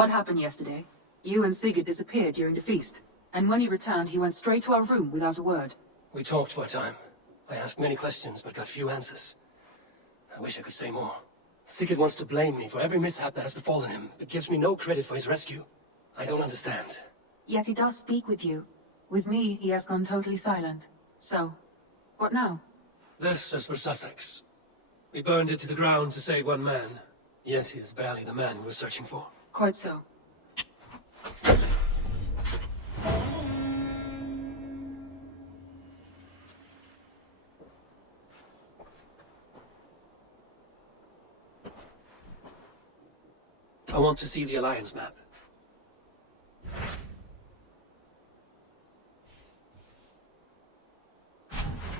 What happened yesterday? You and Sigurd disappeared during the feast, and when he returned, he went straight to our room without a word. We talked for a time. I asked many questions, but got few answers. I wish I could say more. Sigurd wants to blame me for every mishap that has befallen him, but gives me no credit for his rescue. I don't understand. Yet he does speak with you. With me, he has gone totally silent. So, what now? This is for Suthsexe. We burned it to the ground to save one man. Yet he is barely the man we were searching for. Quite so. I want to see the Alliance map.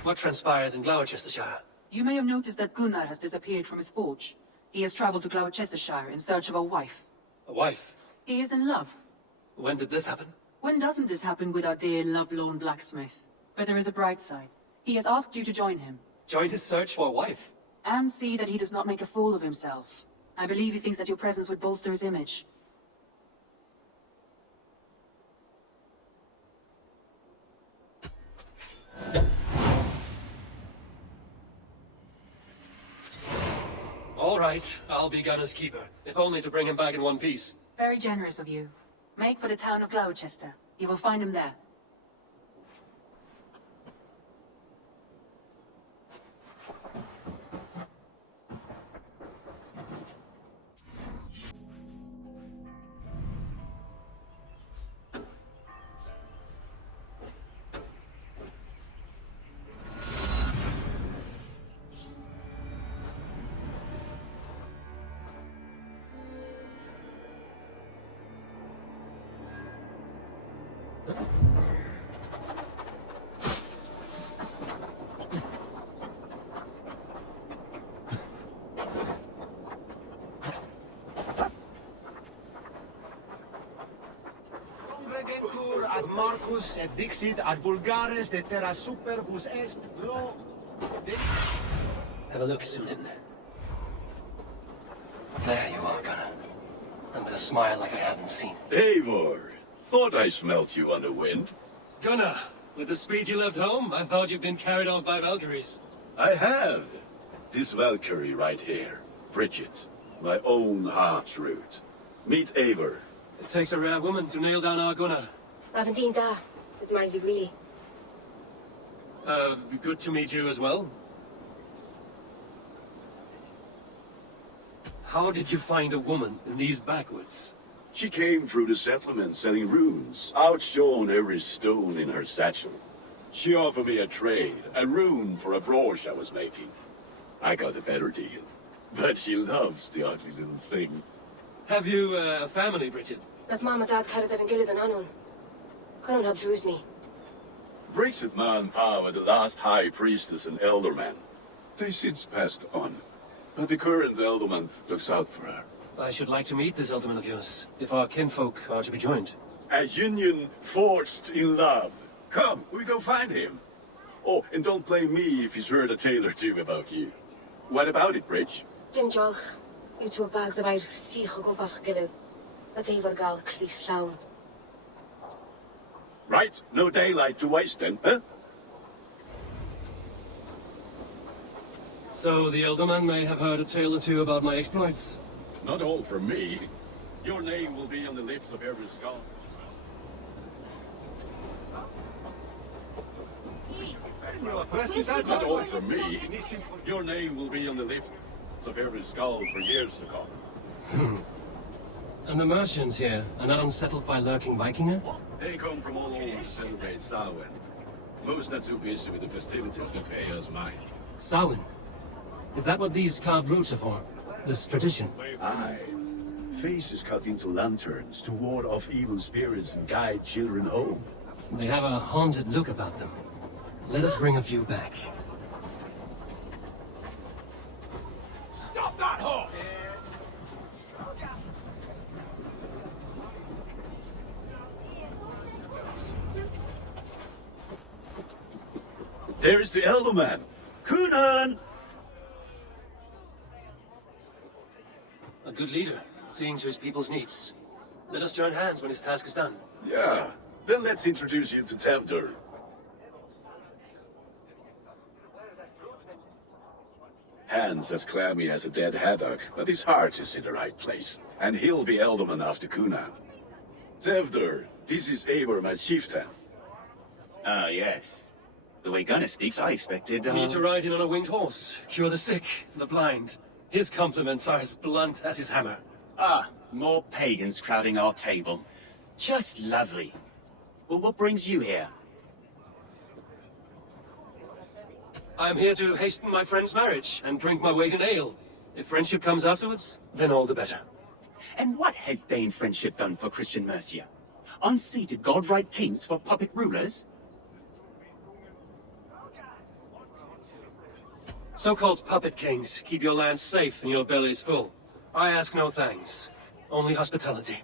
What transpires in Gloucestershire? You may have noticed that Gunnar has disappeared from his forge. He has traveled to Gloucestershire in search of a wife. A wife? He is in love. When did this happen? When doesn't this happen with our dear lovelorn blacksmith? But there is a bright side. He has asked you to join him. Join his search for a wife? And see that he does not make a fool of himself. I believe he thinks that your presence would bolster his image. All right, I'll be Gunnar's keeper, if only to bring him back in one piece. Very generous of you. Make for the town of Gloucester. You will find him there. Ad Marcus et dixit ad vulgares de terra super hus est lo... Have a look, Sunan. There you are, Gunnar. And with a smile like I haven't seen. Eivor, thought I smelt you on the wind. Gunnar, with the speed you left home, I thought you'd been carried off by Valkyries. I have. This Valkyrie right here, Bridget, my own heart's root. Meet Eivor. It takes a rare woman to nail down our Gunnar. Aventine da, with my Zigwili. Good to meet you as well. How did you find a woman in these backwoods? She came through the settlement selling runes, outshone every stone in her satchel. She offered me a trade, a rune for a brooch I was making. I got a better deal. But she loves the ugly little thing. Have you a family, Bridget? That mom and dad carried evan gilid an anon. Couldn't have drews me. Bridget Man Power, the last high priestess and elderman. They since passed on. But the current elderman looks out for her. I should like to meet this elderman of yours, if our kinfolk are to be joined. A union forged in love. Come, we go find him. Oh, and don't blame me if he's heard a tale or two about you. What about it, Bridge? Jim Jolch, you two bags of Irish siege gumpas gilid. That's Eivor gal cleese lawn. Right, no daylight to waste then, huh? So the elderman may have heard a tale or two about my exploits. Not all from me. Your name will be on the lips of every skull. Not all from me. Your name will be on the lips of every skull for years to come. And the merchants here are not unsettled by lurking Vikinger? They come from all over to celebrate Samhain. Most not too busy with the festivities to pay us mind. Samhain? Is that what these carved roots are for? This tradition? Aye. Faces cut into lanterns to ward off evil spirits and guide children home. They have a haunted look about them. Let us bring a few back. Stop that horse! There's the elderman. Kunan! A good leader, seeing to his people's needs. Let us join hands when his task is done. Yeah. Then let's introduce you to Tevder. Hans as clammy as a dead haddock, but his heart is in the right place. And he'll be Ealdorman after Kuna. Tevder, this is Eivor, my chieftain. Ah, yes. The way Gunnar speaks, I expected, Me to ride in on a winged horse, cure the sick, the blind. His compliments are as blunt as his hammer. Ah, more pagans crowding our table. Just lovely. Well, what brings you here? I'm here to hasten my friend's marriage and drink my weight in ale. If friendship comes afterwards, then all the better. And what has Dane friendship done for Christian Mercia? Unseated godright kings for puppet rulers? So-called puppet kings keep your lands safe and your bellies full. I ask no thanks, only hospitality.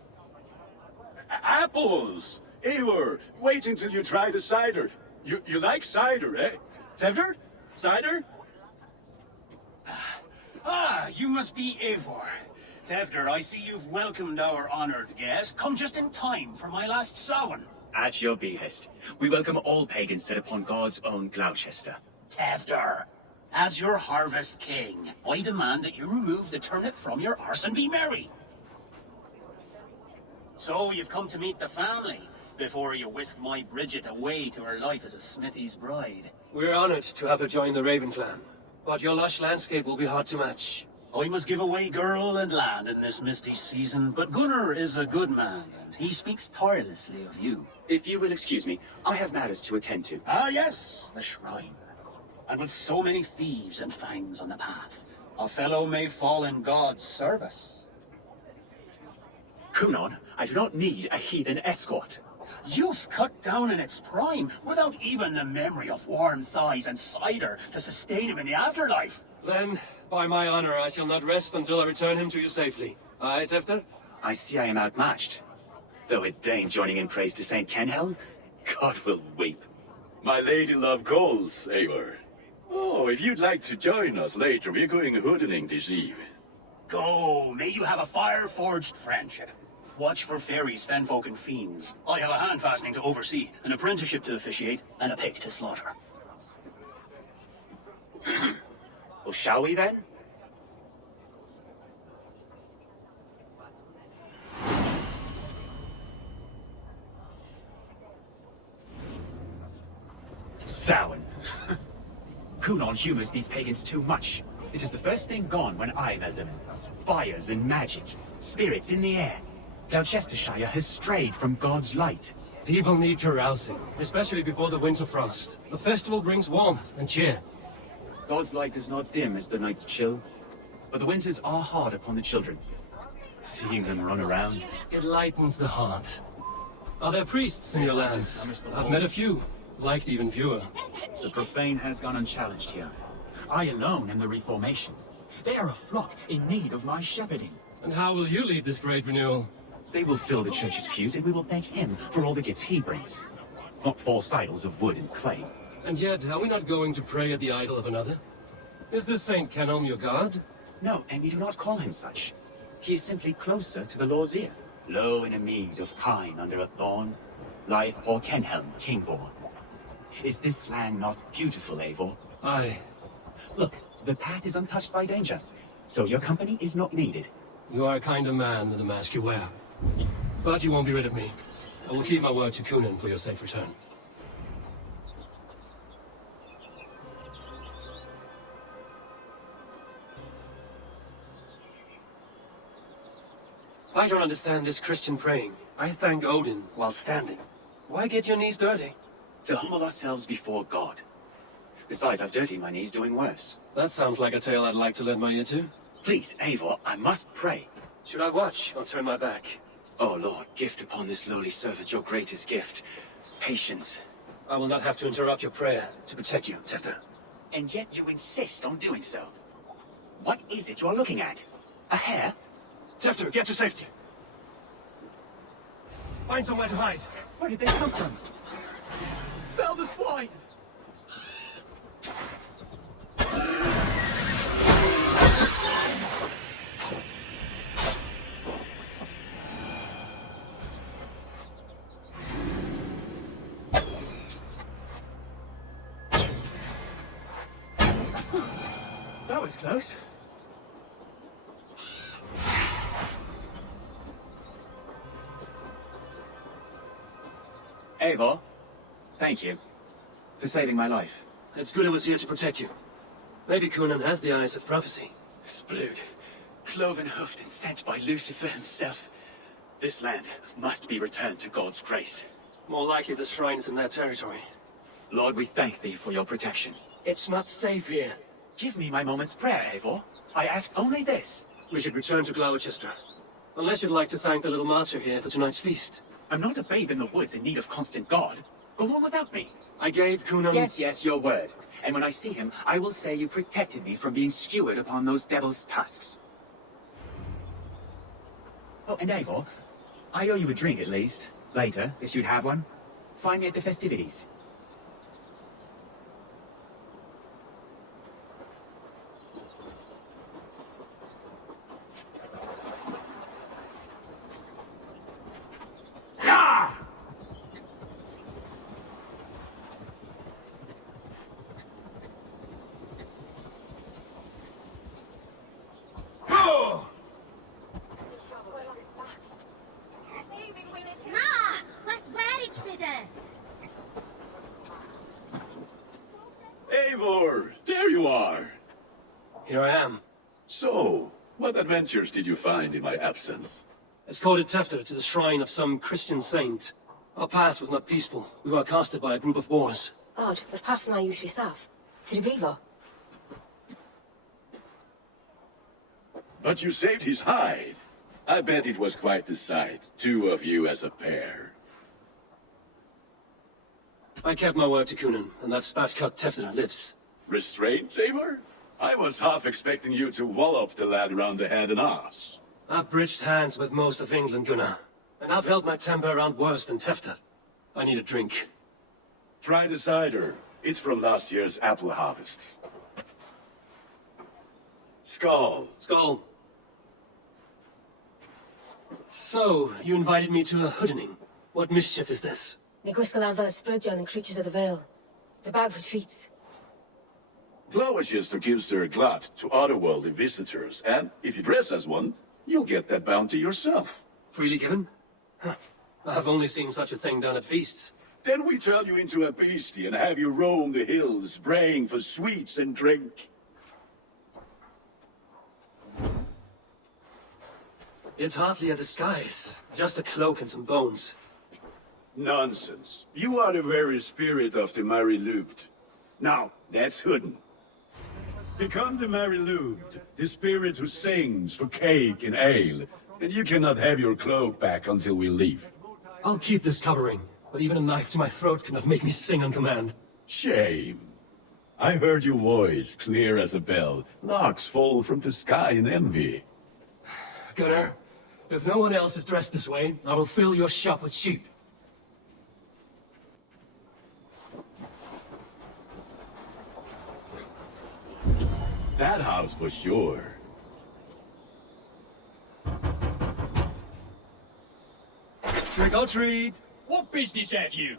Apples! Eivor, wait until you try the cider. You like cider, eh? Tevder? Cider? Ah, you must be Eivor. Tevder, I see you've welcomed our honored guest. Come just in time for my last Samhain. At your behest. We welcome all pagans set upon God's own Gloucester. Tevder, as your harvest king, I demand that you remove the turnip from your arse and be merry. So you've come to meet the family, before you whisk my Bridget away to her life as a smithy's bride. We're honored to have her join the Raven clan, but your lush landscape will be hard to match. I must give away girl and land in this misty season, but Gunnar is a good man, and he speaks tirelessly of you. If you will excuse me, I have matters to attend to. Ah, yes, the shrine. And with so many thieves and fangs on the path, a fellow may fall in God's service. Kunon, I do not need a heathen escort. Youth cut down in its prime, without even the memory of warm thighs and cider to sustain him in the afterlife. Then, by my honor, I shall not rest until I return him to you safely. Aye, Tefter? I see I am outmatched. Though a Dane joining in praise to Saint Kenhelm, God will weep. My lady love calls, Eivor. Oh, if you'd like to join us later, we're going hoodening this eve. Go, may you have a fire-forged friendship. Watch for fairies, fenfolk, and fiends. I have a hand fastening to oversee, an apprenticeship to officiate, and a pig to slaughter. Well, shall we then? Samhain. Kunon humors these pagans too much. It is the first thing gone when I meld them. Fires and magic, spirits in the air. Gloucestershire has strayed from God's light. People need carousing, especially before the winter frost. The festival brings warmth and cheer. God's light does not dim as the nights chill, but the winters are hard upon the children. Seeing them run around, It lightens the heart. Are there priests in your lands? I've met a few, liked even fewer. the profane has gone unchallenged here. I alone am the Reformation. They are a flock in need of my shepherding. And how will you lead this great renewal? They will fill the church's pews, and we will thank him for all the gifts he brings. Not 4 idols of wood and clay. And yet, are we not going to pray at the idol of another? Is this Saint Kenelm your god? No, and we do not call him such. He is simply closer to the Lord's ear. Low in a mead of pine under a thorn, lieth poor Kenhelm, kingborn. Is this land not beautiful, Eivor? Aye. Look, the path is untouched by danger, so your company is not needed. You are a kinder man than the mask you wear. But you won't be rid of me. I will keep my word to Kunin for your safe return. I don't understand this Christian praying. I thank Odin while standing. Why get your knees dirty? To humble ourselves before God. Besides, I've dirtied my knees doing worse. That sounds like a tale I'd like to lend my ear to. Please, Eivor, I must pray. Should I watch or turn my back? Oh Lord, gift upon this lowly servant your greatest gift. Patience. I will not have to interrupt your prayer to protect you, Tefter. And yet you insist on doing so. What is it you're looking at? A hare? Tefter, get to safety. Find somewhere to hide. Where did they come from? Fell the swine! was close. Eivor, thank you for saving my life. It's good I was here to protect you. Maybe Conan has the eyes of prophecy. Splued, cloven-hoofed and sent by Lucifer himself. This land must be returned to God's grace. More likely the shrine is in their territory. Lord, we thank thee for your protection. It's not safe here. Give me my moment's prayer, Eivor. I ask only this. We should return to Gloucester. Unless you'd like to thank the little martyr here for tonight's feast. I'm not a babe in the woods in need of constant guard. Go on without me. I gave Conan... Yes, your word. And when I see him, I will say you protected me from being skewered upon those devil's tusks. Oh, and Eivor, I owe you a drink at least. Later, if you'd have one. Find me at the festivities. Eivor, there you are. Here I am. So, what adventures did you find in my absence? Escorted Tefta to the shrine of some Christian saint. Our past was not peaceful. We were accosted by a group of boars. Odd, but Path and I usually staff. To the Brevo. But you saved his hide. I bet it was quite the sight, two of you as a pair. I kept my word to Conan, and that spat-cut Tefta lives. Restrained, Eivor? I was half expecting you to wallop the lad around the head and ass. I've bridged hands with most of England, Gunnar. And I've held my temper around worse than Tefta. I need a drink. Try the cider. It's from last year's apple harvest. Skull. Skull. So, you invited me to a hoodening. What mischief is this? Nigwisgalan Velasprudjon and Creatures of the Vale. The bag for treats. Gloucester gives their glut to otherworldly visitors, and if you dress as one, you'll get that bounty yourself. Freely given? Huh. I've only seen such a thing done at feasts. Then we turn you into a beastie and have you roam the hills, braying for sweets and drink. It's hardly a disguise. Just a cloak and some bones. Nonsense. You are the very spirit of the Mari-Luved. Now, that's Hooden. Become the Mari-Luved, the spirit who sings for cake and ale, and you cannot have your cloak back until we leave. I'll keep this covering, but even a knife to my throat cannot make me sing on command. Shame. I heard your voice, clear as a bell. Larks fall from the sky in envy. Gunnar, if no one else is dressed this way, I will fill your shop with sheep. That house for sure. Trick or treat! What business have you?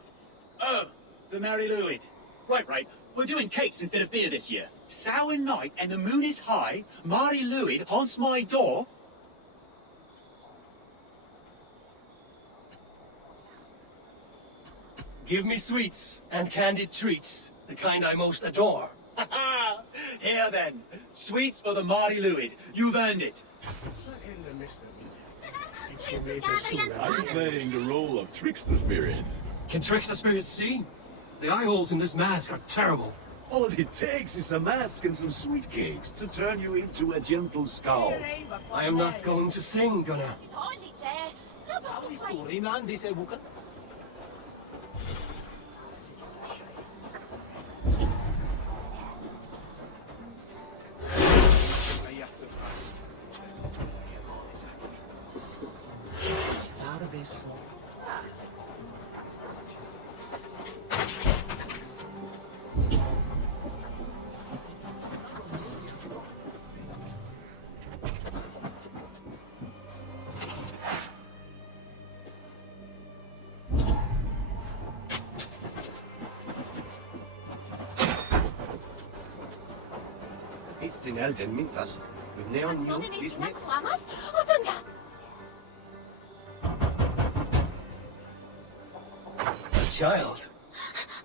Oh, the Mari-Lwyd. Right. We're doing cakes instead of beer this year. Sour night and the moon is high. Mari-Lwyd haunts my door. Give me sweets and candied treats, the kind I most adore. Here then, sweets for the Mari-Lwyd. You've earned it. I'm playing the role of trickster spirit. Can trickster spirits see? The eye holes in this mask are terrible. All it takes is a mask and some sweet cakes to turn you into a gentle skull. I am not going to sing, Gunnar. in Elden Mintas. With Neon New, this makes... Swamas? Otunga! A child.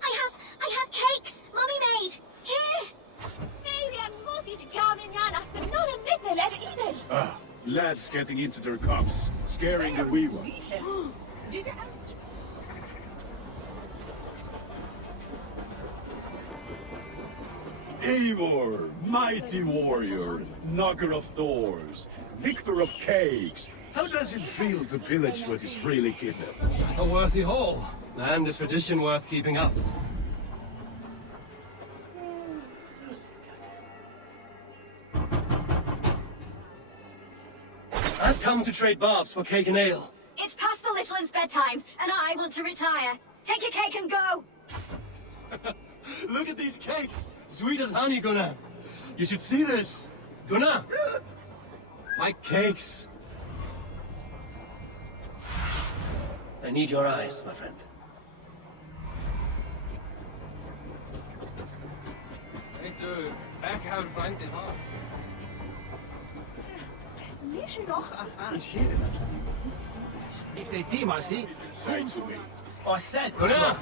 I have cakes! Mummy made! Here! Ah, lads getting into their cups, scaring the wee one. Eivor, mighty warrior, knocker of doors, victor of cakes. How does it feel to pillage what is freely given? A worthy haul, and a tradition worth keeping up. I've come to trade barbs for cake and ale. It's past the little one's bedtimes, and I want to retire. Take your cake and go! Look at these cakes! Sweet as honey, Gunnar. You should see this. Gunnar! My cakes. I need your eyes, my friend. If they deem us, see? Say to me. I said, Gunnar!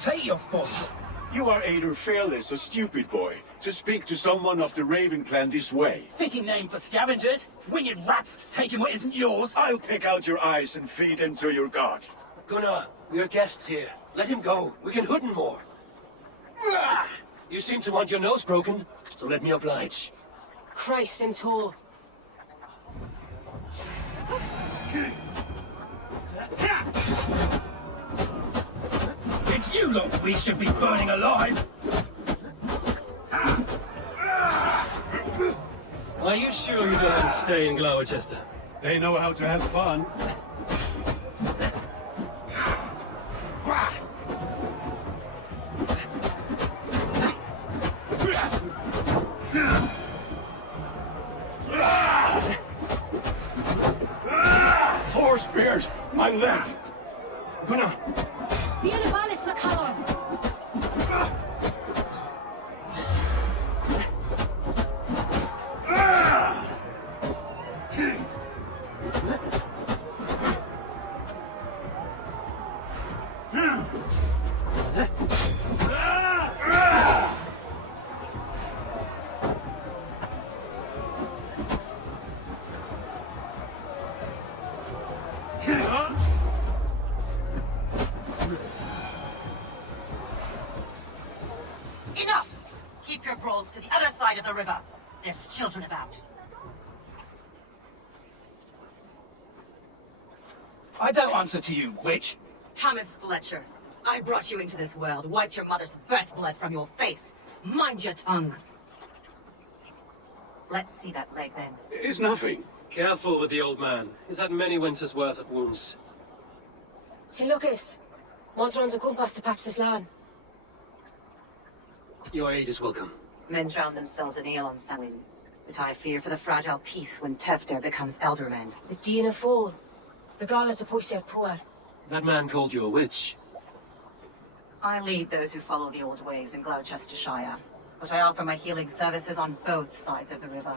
take your boss. You are either fearless or stupid, boy, to speak to someone of the Raven clan this way. Fitting name for scavengers, winged rats, taking what isn't yours. I'll pick out your eyes and feed them to your god. Gunnar, we are guests here. Let him go. We can hood him more. You seem to want your nose broken, so let me oblige. Christ and tall. It's you lot we should be burning alive. Are you sure you don't want to stay in Gloucester? They know how to have fun. Four spears! My leg! Gunnar! Viene Valis Macallum! Enough! Keep your brawls to the other side of the river. There's children about. I don't answer to you, witch. Thomas Fletcher, I brought you into this world, wiped your mother's birth blood from your face. Mind your tongue. Let's see that leg then. It's nothing. Careful with the old man. He's had many winters' worth of wounds. Ti Lucas. Modron's a kumpas to patch this land. Your aid is welcome. Men drown themselves in ale on Samhain, but I fear for the fragile peace when Tevder becomes elderman. With Dina fall. Regardless of Poisef poor. That man called you a witch. I lead those who follow the old ways in Gloucestershire, but I offer my healing services on both sides of the river.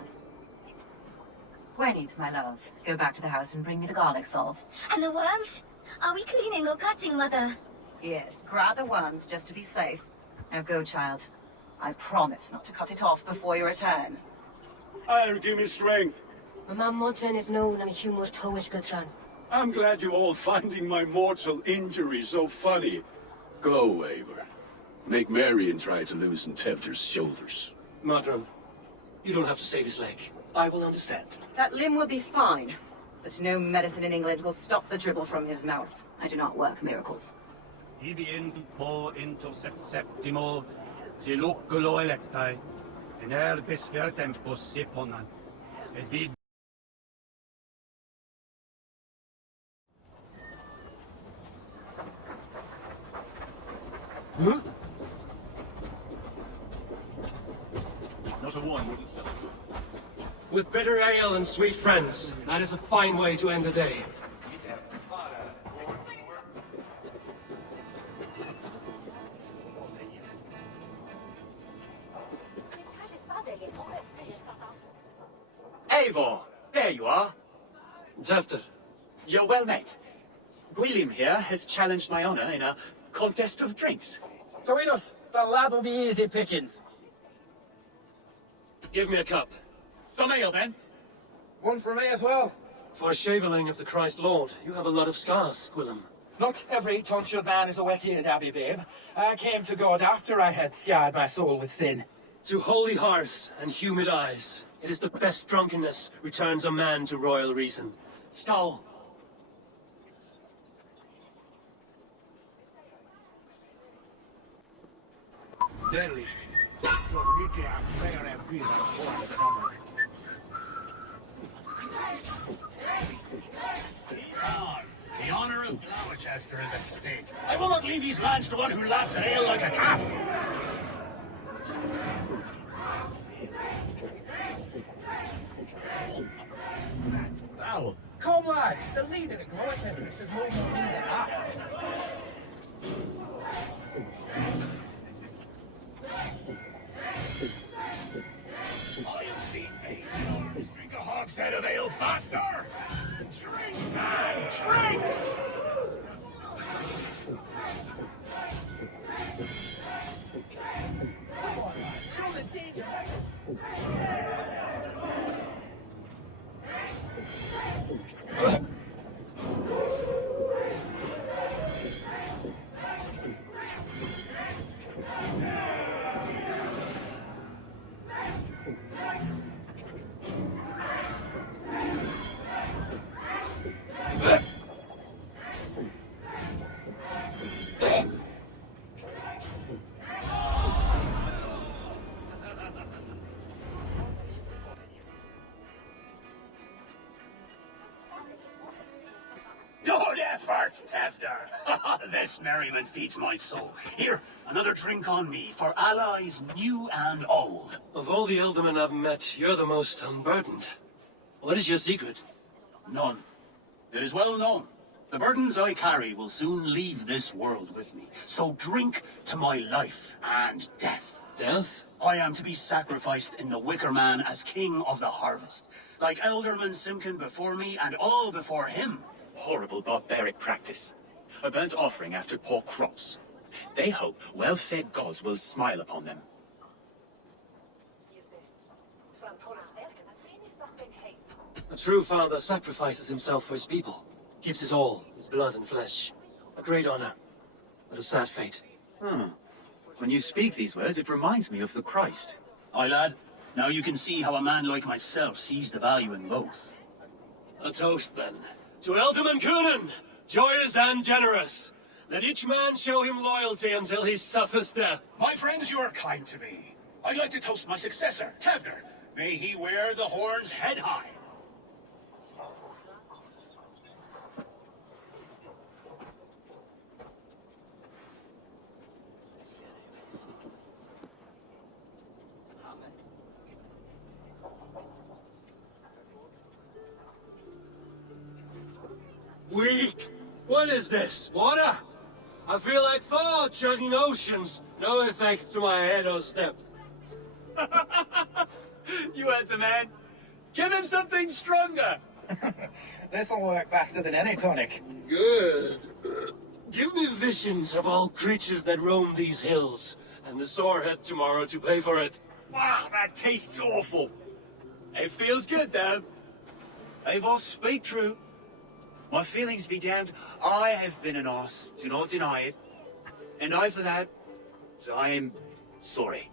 Gwyneth, my love, go back to the house and bring me the garlic salve. And the worms? Are we cleaning or cutting, Mother? Yes, grab the worms just to be safe. Now go, child. I promise not to cut it off before you return. I'll give me strength. My mum Modron is known and a humor towish Gutran. I'm glad you all finding my mortal injury so funny. Go, Eivor. Make merry and try to loosen Tevder's shoulders. Madram, you don't have to save his leg. I will understand. That limb will be fine, but no medicine in England will stop the dribble from his mouth. I do not work miracles. Ibien po into septimo, diluculo electai, tenerbis vertempus siponan, et vid Not a one wouldn't sell. With bitter ale and sweet friends, that is a fine way to end the day. Eivor, there you are. Tefter, You're well met. Gwilym here has challenged my honor in a contest of drinks. Join us. The lad will be easy pickings. give me a cup. Some ale, then. One for me as well. For shaveling of the Christ Lord, you have a lot of scars, Gwillem. Not every tonsured man is a wet-eared Abbey babe. I came to God after I had scarred my soul with sin. To holy hearths and humid eyes, it is the best drunkenness returns a man to royal reason. Skull. The honor of Gloucester is at stake. I will not leave these lands to one who laps at ale like a cat. That's foul. Come, lad. The leader of Gloucester should hold more than that. All you see, mate, drink a hogshead of ale faster. Drink, man, drink! Come on, lad. Show the danger. Good effort, Tefter. This merriment feeds my soul. Here, another drink on me for allies new and old. Of all the Ealdormen I've met, you're the most unburdened. What is your secret? None. It is well known. The burdens I carry will soon leave this world with me. So drink to my life and death. Death? I am to be sacrificed in the Wicker Man as king of the harvest. Like Elderman Simkin before me and all before him. Horrible barbaric practice. A burnt offering after poor crops. They hope well-fed gods will smile upon them. A true father sacrifices himself for his people. Gives his all, his blood and flesh. A great honor, but a sad fate. When you speak these words, it reminds me of the Christ. Aye, lad. Now you can see how a man like myself sees the value in both. A toast, then. To Ealdorman Coonan, joyous and generous. Let each man show him loyalty until he suffers death. My friends, you are kind to me. I'd like to toast my successor, Tevner. May he wear the horns head high. Weak! What is this? Water? I feel like Thor chugging oceans. No effect to my head or step. You heard the man. Give him something stronger. This'll work faster than any tonic. Good. Give me visions of all creatures that roam these hills, and the sore head tomorrow to pay for it. Wow, that tastes awful. It feels good, though. Eivor, speak true. My feelings be damned. I have been an arse, do not deny it. And I for that, so I am sorry.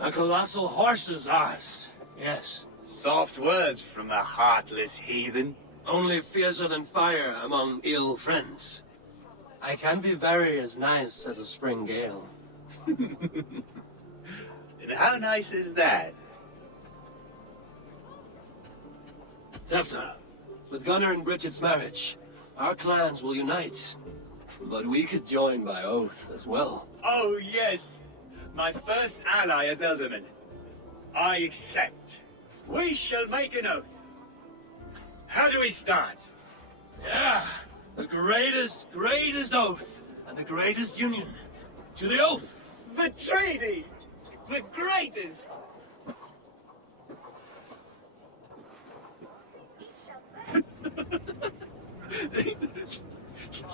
A colossal horse's ass. Yes. Soft words from the heartless heathen. Only fiercer than fire among ill friends. I can be very as nice as a spring gale. And how nice is that? Tefter, with Gunnar and Bridget's marriage, our clans will unite. But we could join by oath as well. Oh, yes. My first ally as Elderman. I accept. We shall make an oath. How do we start? Yeah, the greatest oath, and the greatest union. To the oath! The treaty! The greatest!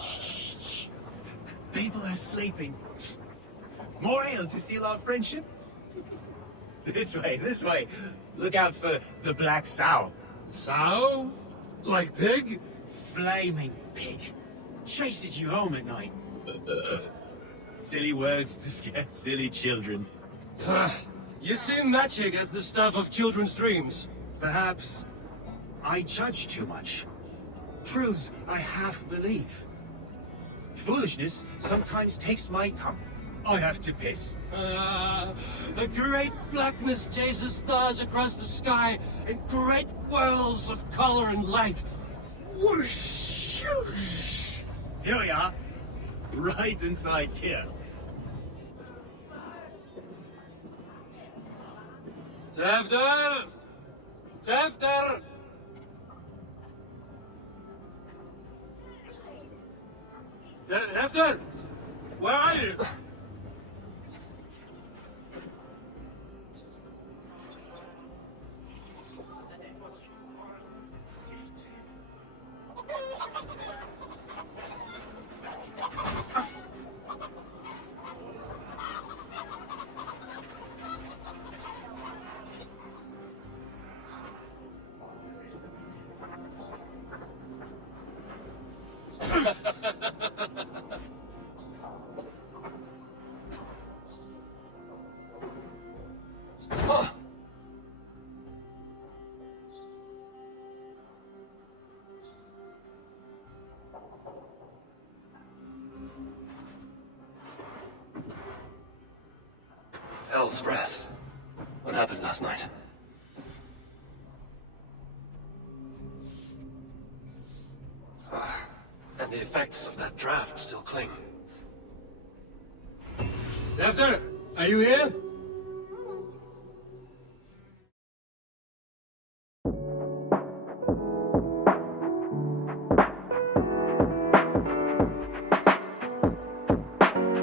Shh. People are sleeping. More ale to seal our friendship? This way, this way. Look out for the black sow. Sow? Like pig? Flaming pig. Chases you home at night. Silly words to scare silly children. You see magic as the stuff of children's dreams. Perhaps I judge too much. Truths I half believe. Foolishness sometimes takes my tongue. I have to piss. The great blackness chases stars across the sky in great whirls of color and light. Whoosh! Whoosh. Here we are. Right inside here. Tefter! Tefter! Tefter! Where are you? Hell's breath. What happened last night? And the effects of that draft still cling. Tefter, are you here?